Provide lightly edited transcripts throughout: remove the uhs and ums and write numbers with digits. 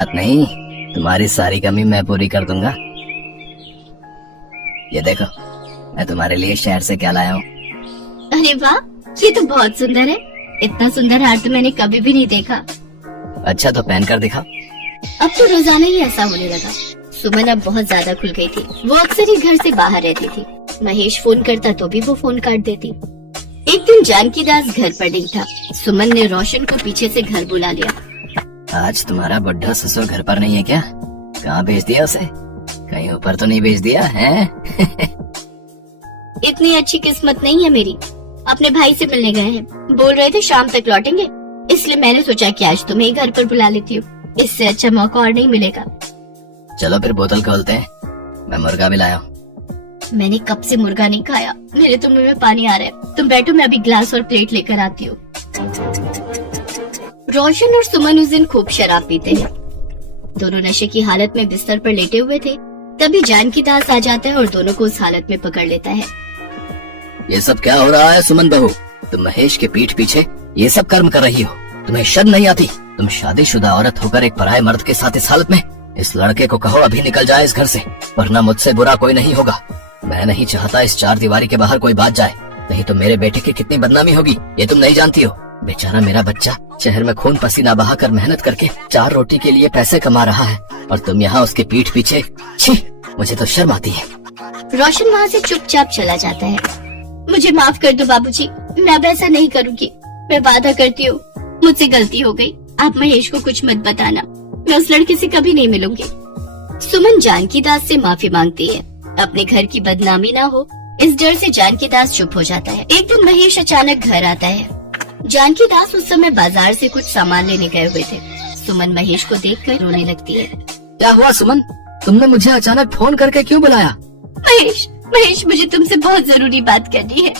बात नहीं, तुम्हारी सारी कमी मैं पूरी कर दूंगा। ये देखो, मैं तुम्हारे लिए शहर से क्या लाया हूँ। अरे वाह, ये तो बहुत सुंदर है। इतना सुंदर हार तो मैंने कभी भी नहीं देखा। अच्छा तो पहन कर दिखाओ। अब तो रोजाना ही ऐसा होने लगा। सुमन अब बहुत ज्यादा खुल गई थी। वो अक्सर ही घर से बाहर रहती थी। महेश फोन करता तो भी वो फोन काट देती। एक दिन जानकी दास घर पर नहीं था। सुमन ने रोशन को पीछे से घर बुला लिया। आज तुम्हारा बुढ़ा ससुर घर पर नहीं है क्या? कहाँ भेज दिया उसे? कहीं ऊपर तो नहीं भेज दिया है? इतनी अच्छी किस्मत नहीं है मेरी। अपने भाई से मिलने गए हैं। बोल रहे थे शाम तक लौटेंगे, इसलिए मैंने सोचा कि आज तुम्हें ही घर पर बुला लेती हूँ। इससे अच्छा मौका और नहीं मिलेगा। चलो फिर बोतल खोलते हैं। मैं मुर्गा भी लाया हूँ। मैंने कब से मुर्गा नहीं खाया। मेरे तो मुंह में पानी आ रहा है। तुम बैठो, मैं अभी ग्लास और प्लेट लेकर आती हूँ। रोशन और सुमन उस दिन खूब शराब पीते हैं। दोनों नशे की हालत में बिस्तर पर लेटे हुए थे। तभी जानकी दास आ जाता है और दोनों को उस हालत में पकड़ लेता है। ये सब क्या हो रहा है सुमन बहू? तुम महेश के पीठ पीछे ये सब कर्म कर रही हो। तुम्हें शर्म नहीं आती? तुम शादीशुदा औरत होकर एक पराये मर्द के साथ इस हालत में। इस लड़के को कहो अभी निकल जाए इस घर से, वरना मुझसे बुरा कोई नहीं होगा। मैं नहीं चाहता इस चार दीवारी के बाहर कोई बात जाए, नहीं तो मेरे बेटे की कितनी बदनामी होगी ये तुम नहीं जानती हो। बेचारा मेरा बच्चा शहर में खून पसीना बहाकर मेहनत करके 4 रोटी के लिए पैसे कमा रहा है और तुम यहाँ उसके पीठ पीछे। छी, मुझे तो शर्म आती है। रोशन वहाँ से चुपचाप चला जाता है। मुझे माफ कर दो बाबूजी, मैं अब ऐसा नहीं करूँगी। मैं वादा करती हूँ, मुझसे गलती हो गई। आप महेश को कुछ मत बताना। मैं उस लड़के से कभी नहीं मिलूंगी। सुमन जानकी दास से माफी मांगती है। अपने घर की बदनामी ना हो, इस डर से जानकी दास चुप हो जाता है। एक दिन महेश अचानक घर आता है। जानकी दास उस समय बाजार से कुछ सामान लेने गए हुए थे। सुमन महेश को देखकर रोने लगती है। क्या हुआ सुमन? तुमने मुझे अचानक फोन करके क्यों बुलाया? महेश, मुझे तुमसे बहुत जरूरी बात करनी है।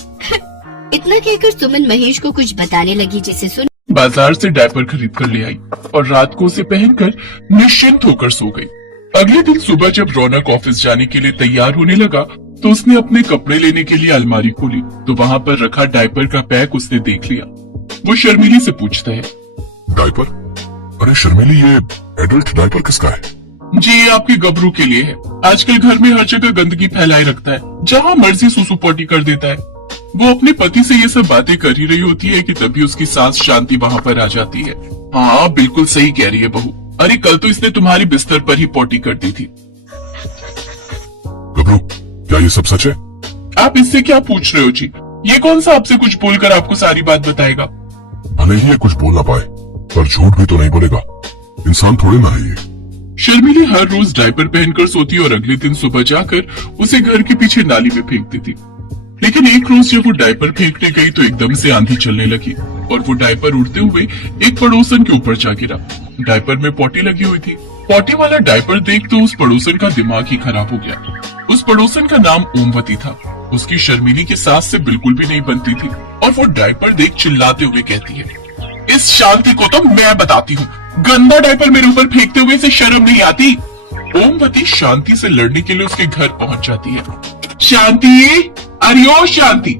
इतना कहकर सुमन महेश को कुछ बताने लगी, जिसे सुन बाजार से डायपर खरीद कर ले आई और रात को उसे पहनकर निश्चिंत होकर सो गई। अगले दिन सुबह जब रौनक ऑफिस जाने के लिए तैयार होने लगा तो उसने अपने कपड़े लेने के लिए अलमारी खोली तो वहाँ पर रखा डायपर का पैक उसने देख लिया। वो शर्मिली से पूछता है, डायपर? अरे शर्मिली, ये एडल्ट डायपर किसका है? जी ये आपके गबरू के लिए है। आजकल घर में हर जगह गंदगी फैलाए रखता है, जहाँ मर्जी सुसु पोटी कर देता है। वो अपने पति से ये सब बातें कर ही रही होती है कि तभी उसकी सास शांति वहाँ पर आ जाती है। हाँ बिल्कुल सही कह रही है बहू। अरे कल तो इसने तुम्हारी बिस्तर पर ही पोटी कर दी थी। गबरू, क्या ये सब सच है? आप इससे क्या पूछ रहे हो जी? ये कौन सा आपसे कुछ बोलकर आपको सारी बात बताएगा? भले ही ये कुछ बोल ना पाए, पर झूठ भी तो नहीं बोलेगा। इंसान थोड़े ना है ये। शर्मिली हर रोज डायपर पहनकर सोती और अगले दिन सुबह जाकर उसे घर के पीछे नाली में फेंक देती। लेकिन एक रोज जब वो डायपर फेंकने गई तो एकदम से आंधी चलने लगी और वो डायपर उड़ते हुए एक पड़ोसन के ऊपर जा गिरा। डायपर में पोटी लगी हुई थी। पोटी वाला डायपर देख तो उस पड़ोसन का दिमाग ही खराब हो गया। उस पड़ोसन का नाम ओमवती था। उसकी शर्मिली की सास से बिल्कुल भी नहीं बनती थी और वो डायपर देख चिल्लाते हुए कहती है, इस शांति को तो मैं बताती हूँ, गंदा डायपर मेरे ऊपर फेंकते हुए से शर्म नहीं आती। ओमवती शांति से लड़ने के लिए उसके घर पहुंच जाती है। शांति, अरे ओ शांति,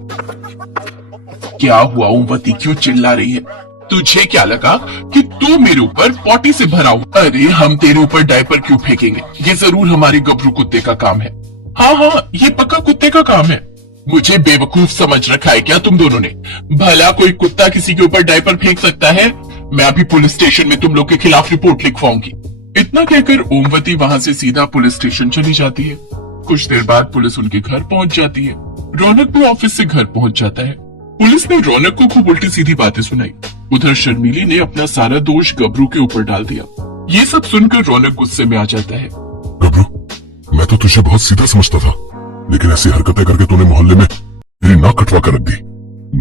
क्या हुआ ओमवती, क्यों चिल्ला रही है? तुझे क्या लगा कि तू मेरे ऊपर पोटी से भरा हुआ? अरे हम तेरे ऊपर डायपर क्यों फेंकेंगे? ये जरूर हमारे गबरू कुत्ते का काम है। हाँ, ये पक्का कुत्ते का काम है। मुझे बेवकूफ समझ रखा है क्या तुम दोनों ने? भला कोई कुत्ता किसी के ऊपर डायपर फेंक सकता है? मैं अभी पुलिस स्टेशन में तुम लोग के खिलाफ रिपोर्ट लिखवाऊंगी। इतना कहकर ओमवती वहाँ से सीधा पुलिस स्टेशन चली जाती है। कुछ देर बाद पुलिस उनके घर पहुंच जाती है। रौनक भी ऑफिस से घर पहुंच जाता है। पुलिस ने रौनक को खूब उल्टी सीधी बातें सुनाई। उधर शर्मिली ने अपना सारा दोष गबरू के ऊपर डाल दिया। ये सब सुनकर रौनक गुस्से में आ जाता है। गबरू, मैं तो तुझे बहुत सीधा समझता था, लेकिन ऐसी हरकतें करके तूने मोहल्ले में मेरी नाक कटवा कर रख दी।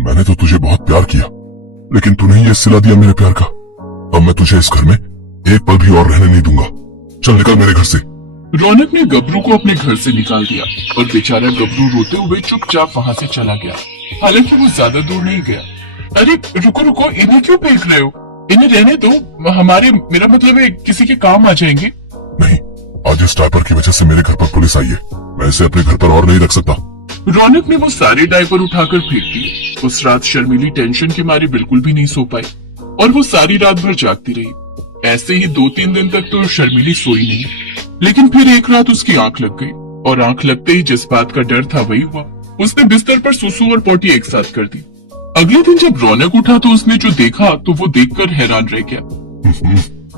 मैंने तो तुझे बहुत प्यार किया, लेकिन तूने ही ये सिला दिया मेरे प्यार का। अब मैं तुझे इस घर में एक पल भी और रहने नहीं दूंगा। चल निकल मेरे घर से। रौनक ने गबरू को अपने घर से निकाल दिया और बेचारा गबरू रोते हुए चुपचाप वहाँ से चला गया। हालांकि वो ज्यादा दूर नहीं गया। अरे रुको, इन्हें क्यों फेंक रहे हो? इन्हें रहने दो, मेरा मतलब है किसी के काम आ जाएंगे। नहीं, आज इस डायपर की वजह से मेरे घर पर पुलिस आई है। मैं इसे अपने घर पर और नहीं रख सकता। रौनक ने वो सारे डायपर उठाकर फेंक दिए। उस रात शर्मिली टेंशन के मारे बिल्कुल भी नहीं सो पाई और वो सारी रात भर जागती रही। ऐसे ही 2-3 दिन तक तो शर्मिली सोई नहीं, लेकिन फिर एक रात उसकी आंख लग गई और आंख लगते ही जिस बात का डर था वही हुआ। उसने बिस्तर पर सुसु और पोटी एक साथ कर दी। अगले दिन जब रौनक उठा तो उसने जो देखा तो वो देखकर हैरान रह गया।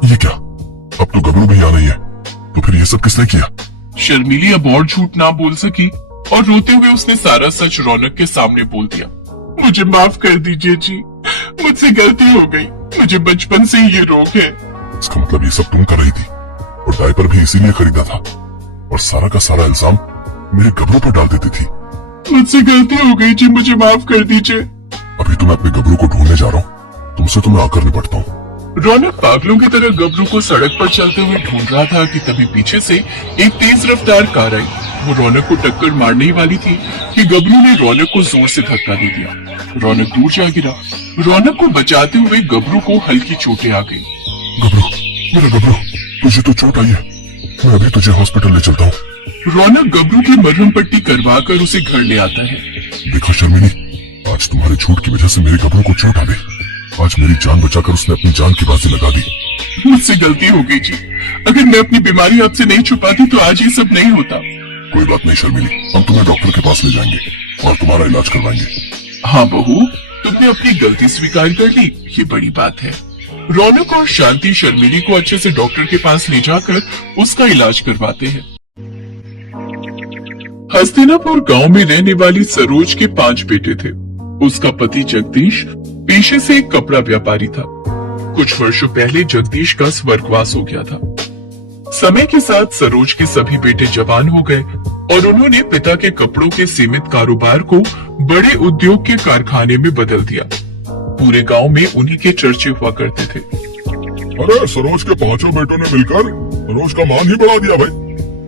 ये क्या, अब तो गबरू भैया नहीं है, तो फिर ये सब किसने किया? शर्मिली अब और झूठ ना बोल सकी और रोते हुए उसने सारा सच रौनक के सामने बोल दिया। मुझे माफ कर दीजिए जी, मुझसे गलती हो गई, मुझे बचपन से ही ये रोग है। इसका मतलब ये सब तुम कर रही थी और डायपर भी इसीलिए खरीदा था और सारा का सारा इल्जाम मेरे गबरू पर डाल देती थी। मुझसे गलती हो गई जी, मुझे माफ कर दीजिए। अभी तो मैं अपने गबरू को ढूंढने जा रहा हूँ, तुमसे तो मैं आकर निपटता हूँ। रौनक पागलों की तरह गबरू को सड़क पर चलते हुए ढूंढ रहा था कि तभी पीछे से एक तेज रफ्तार कार आई। वो रौनक को टक्कर मारने ही वाली थी कि गबरू ने रौनक को जोर से धक्का दे दिया। रौनक दूर जा गिरा। रौनक को बचाते हुए गबरू को हल्की चोटें आ गई। गबरू, मेरा गबरू, तुझे तो चोट आई है, मैं अभी तुझे हॉस्पिटल ले चलता हूँ। रौनक गबरू की मरहम पट्टी करवा कर उसे घर ले आता है। देखो शर्मिली, आज तुम्हारे झूठ की वजह से मेरे गबरू को चोट आ गई। आज मेरी जान बचाकर उसने अपनी जान की बाजी लगा दी। मुझसे गलती हो गई जी, अगर मैं अपनी बीमारी आपसे नहीं छुपाती तो आज ये सब नहीं होता। कोई बात नहीं शर्मिली, हम तुम्हें डॉक्टर के पास ले जाएंगे और तुम्हारा इलाज करवाएंगे। हाँ बहू, तुमने अपनी गलती स्वीकार कर ली, ये बड़ी बात है। रौनक और शांति शर्मिली को अच्छे से डॉक्टर के पास ले जाकर उसका इलाज करवाते हैं। हस्तिनापुर गांव में रहने वाली सरोज के 5 बेटे थे। उसका पति जगदीश पेशे से एक कपड़ा व्यापारी था। कुछ वर्षों पहले जगदीश का स्वर्गवास हो गया था। समय के साथ सरोज के सभी बेटे जवान हो गए और उन्होंने पिता के कपड़ों के सीमित कारोबार को बड़े उद्योग के कारखाने में बदल दिया। पूरे गांव में उन्हीं के चर्चे हुआ करते थे। अरे सरोज के 5 बेटों ने मिलकर सरोज का मान ही बढ़ा दिया भाई।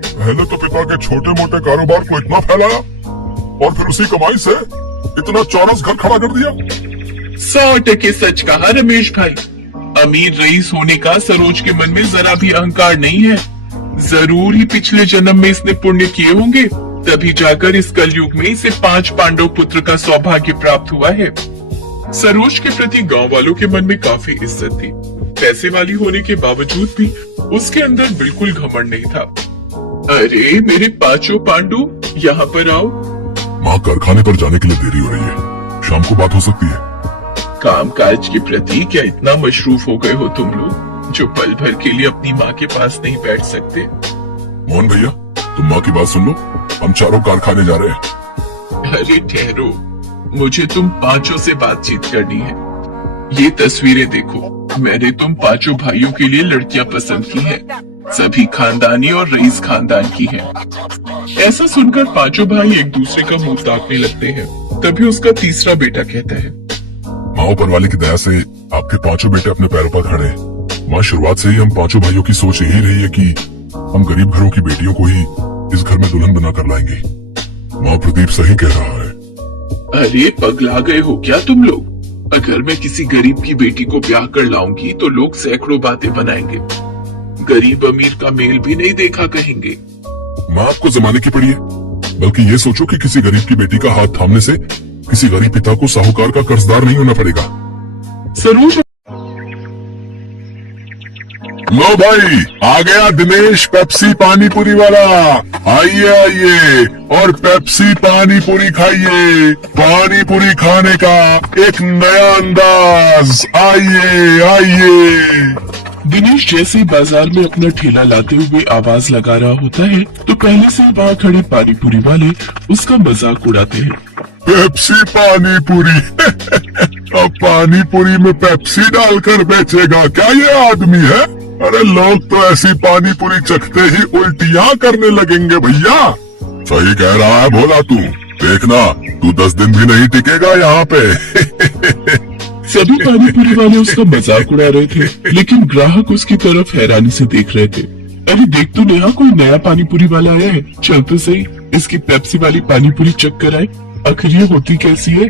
पहले तो पिता के छोटे मोटे कारोबार को इतना फैलाया और फिर उसी कमाई से इतना चौरस घर खड़ा कर दिया। 100% सच कहा रमेश भाई। अमीर रईस होने का सरोज के मन में जरा भी अहंकार नहीं है। जरूर ही पिछले जन्म में इसने पुण्य किए होंगे, तभी जाकर इस कलयुग में इसे 5 पांडव पुत्र का सौभाग्य प्राप्त हुआ है। सरोज के प्रति गांव वालों के मन में काफी इज्जत थी। पैसे वाली होने के बावजूद भी उसके अंदर बिल्कुल घमंड नहीं था। अरे मेरे 5 पांडु, यहाँ पर आओ। माँ, कारखाने पर जाने के लिए देरी हो रही है, शाम को बात हो सकती है। कामकाज के प्रति क्या इतना मशरूफ हो गए हो तुम लोग, जो पल भर के लिए अपनी माँ के पास नहीं बैठ सकते? मोहन भैया, तुम माँ की बात सुन लो, हम चारों कारखाने जा रहे हैं। अरे ठहरो, मुझे तुम 5 से बातचीत करनी है। ये तस्वीरें देखो, मैंने तुम 5 भाइयों के लिए लड़कियां पसंद की हैं। सभी खानदानी और रईस खानदान की हैं। ऐसा सुनकर 5 भाई एक दूसरे का मुंह ताकने लगते हैं। तभी उसका तीसरा बेटा कहता है, माँ, ऊपर वाले की दया से आपके 5 बेटे अपने पैरों पर खड़े हैं। माँ, शुरुआत से ही हम 5 भाइयों की सोच यही रही है कि हम गरीब घरों की बेटियों को ही इस घर में दुल्हन बनाकर लाएंगे। माँ, प्रदीप सही कह रहा है। अरे पगला गए हो क्या तुम लोग? अगर मैं किसी गरीब की बेटी को ब्याह कर लाऊंगी तो लोग सैकड़ों बातें बनाएंगे। गरीब अमीर का मेल भी नहीं देखा कहेंगे। माँ, आपको जमाने की पड़ी है, बल्कि ये सोचो कि किसी गरीब की बेटी का हाथ थामने से किसी गरीब पिता को साहूकार का कर्जदार नहीं होना पड़ेगा। सरोज, लो भाई, आ गया दिनेश पेप्सी पानी पूरी वाला। आइए आइए और पेप्सी पानी पूरी खाइए। पानी पूरी खाने का एक नया अंदाज। आइए आइए। दिनेश जैसे बाजार में अपना ठेला लाते हुए आवाज लगा रहा होता है तो पहले से वहाँ खड़े पानी पूरी वाले उसका मजाक उड़ाते हैं। पेप्सी पानी पूरी अब पानी पूरी में पेप्सी डालकर बेचेगा क्या ये आदमी है? अरे लोग तो ऐसी पानी पूरी चखते ही उल्टियाँ करने लगेंगे भैया। सही कह रहा है भोला तू, देखना तू 10 दिन भी नहीं टिकेगा यहाँ पे। सभी पानी पूरी वाले उसका मजाक उड़ा रहे थे, लेकिन ग्राहक उसकी तरफ हैरानी से देख रहे थे। अरे देख तो नेहा, कोई नया पानी पूरी वाला आया है, चल तो सही इसकी पेप्सी वाली पानी पूरी चख कर आए, आखिर ये होती कैसी है।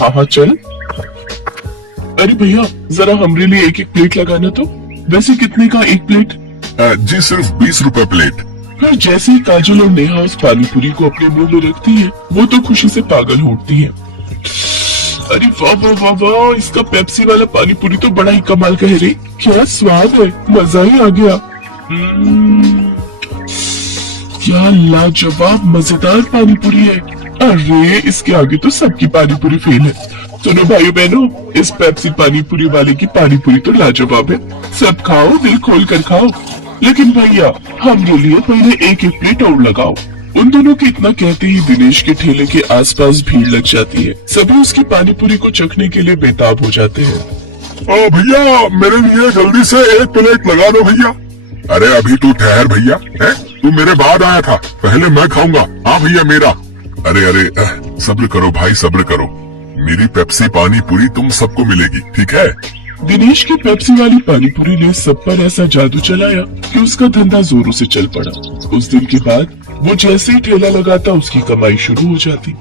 हाँ हाँ चल। अरे भैया जरा हमारे लिए एक प्लेट लगाना तो। वैसे कितने का एक प्लेट? जी सिर्फ 20 रुपए प्लेट। फिर जैसे ही काजल और नेहा उस पानी पूरी को अपने मुंह में रखती है, वो तो खुशी से पागल हो उठती है। अरे वाह वाह वाह वाह, इसका पेप्सी वाला पानी पूरी तो बड़ा ही कमाल का है रे। क्या स्वाद है, मजा ही आ गया। क्या लाजवाब मजेदार पानी पूरी है। अरे इसके आगे तो सबकी पानी पूरी फेल है। सुनो भाइयों बहनों, इस पेप्सी पानी पूरी वाले की पानी पूरी तो लाजवाब है। सब खाओ, दिल खोल कर खाओ। लेकिन भैया हमरे लिए पहले एक एक प्लेट और लगाओ। उन दोनों के इतना कहते ही दिनेश के ठेले के आसपास भीड़ लग जाती है। सभी उसकी पानी पूरी को चखने के लिए बेताब हो जाते हैं। भैया मेरे लिए जल्दी से एक प्लेट लगा दो भैया। अरे अभी तू ठहर भैया, है तू मेरे बाद आया था, पहले मैं खाऊंगा। हाँ भैया मेरा। अरे अरे सब्र करो भाई, सब्र करो। मेरी पेप्सी पानी पूरी तुम सबको मिलेगी, ठीक है। दिनेश की पेप्सी वाली पानी पूरी ने सब पर ऐसा जादू चलाया कि उसका धंधा जोरों से चल पड़ा। उस दिन के बाद वो जैसे ही ठेला लगाता उसकी कमाई शुरू हो जाती।